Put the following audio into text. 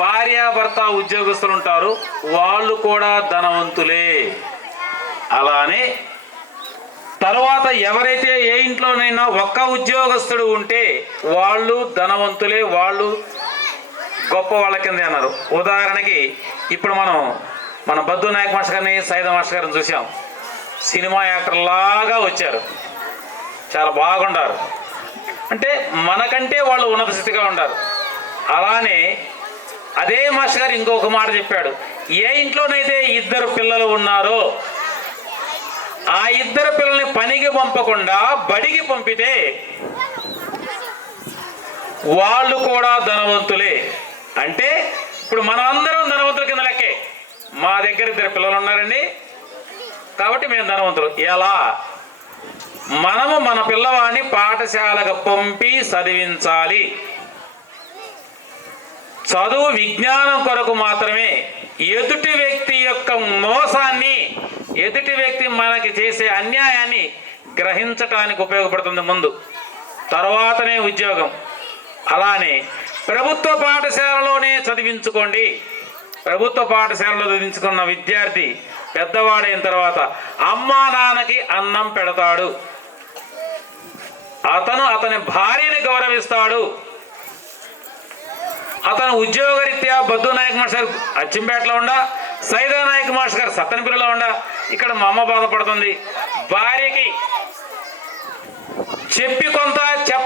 భార్యాభర్త ఉద్యోగస్తులు ఉంటారు, వాళ్ళు కూడా ధనవంతులే. అలానే తర్వాత ఎవరైతే ఏ ఇంట్లోనైనా ఒక్క ఉద్యోగస్తుడు ఉంటే వాళ్ళు ధనవంతులే, వాళ్ళు గొప్ప వాళ్ళ కింద అన్నారు. ఉదాహరణకి ఇప్పుడు మన బద్దు నాయక్ మాస్టర్ గారిని, సైదా మాస్టర్ గారిని చూసాం. సినిమా యాక్టర్ లాగా వచ్చారు, చాలా బాగుండారు. అంటే మనకంటే వాళ్ళు ఉన్నత స్థితిగా ఉంటారు. అలానే అదే మాస్టర్ గారు ఇంకొక మాట చెప్పాడు, ఏ ఇంట్లోనైతే ఇద్దరు పిల్లలు ఉన్నారో ఆ ఇద్దరు పిల్లల్ని పనికి పంపకుండా బడికి పంపితే వాళ్ళు కూడా ధనవంతులే. అంటే ఇప్పుడు మనం అందరం ధనవంతుల కింద లెక్కే. మా దగ్గర ఇద్దరు పిల్లలు ఉన్నారండి కాబట్టి మేము ధనవంతులు. ఎలా? మనము మన పిల్లవాడిని పాఠశాలకు పంపి చదివించాలి. చదువు విజ్ఞానం కొరకు మాత్రమే. ఎదుటి వ్యక్తి యొక్క మోసాన్ని, ఎదుటి వ్యక్తి మనకి చేసే అన్యాయాన్ని గ్రహించటానికి ఉపయోగపడుతుంది ముందు, తర్వాతనే ఉద్యోగం. అలానే ప్రభుత్వ పాఠశాలలోనే చదివించుకోండి. ప్రభుత్వ పాఠశాలలో చదివించుకున్న విద్యార్థి పెద్దవాడైన తర్వాత అమ్మా నాన్నకి అన్నం పెడతాడు, అతని భార్యని గౌరవిస్తాడు. అతను ఉద్యోగరీత్యా బద్దు నాయక్ మాస్టర్ అచ్చింపేటలో ఉండా, సైదా నాయక్ మాస్టర్ గారు సత్తెనపల్లిలో ఉండా. ఇక్కడ మా అమ్మ బాధపడుతుంది. భార్యకి చెప్పి కొంత చెప్ప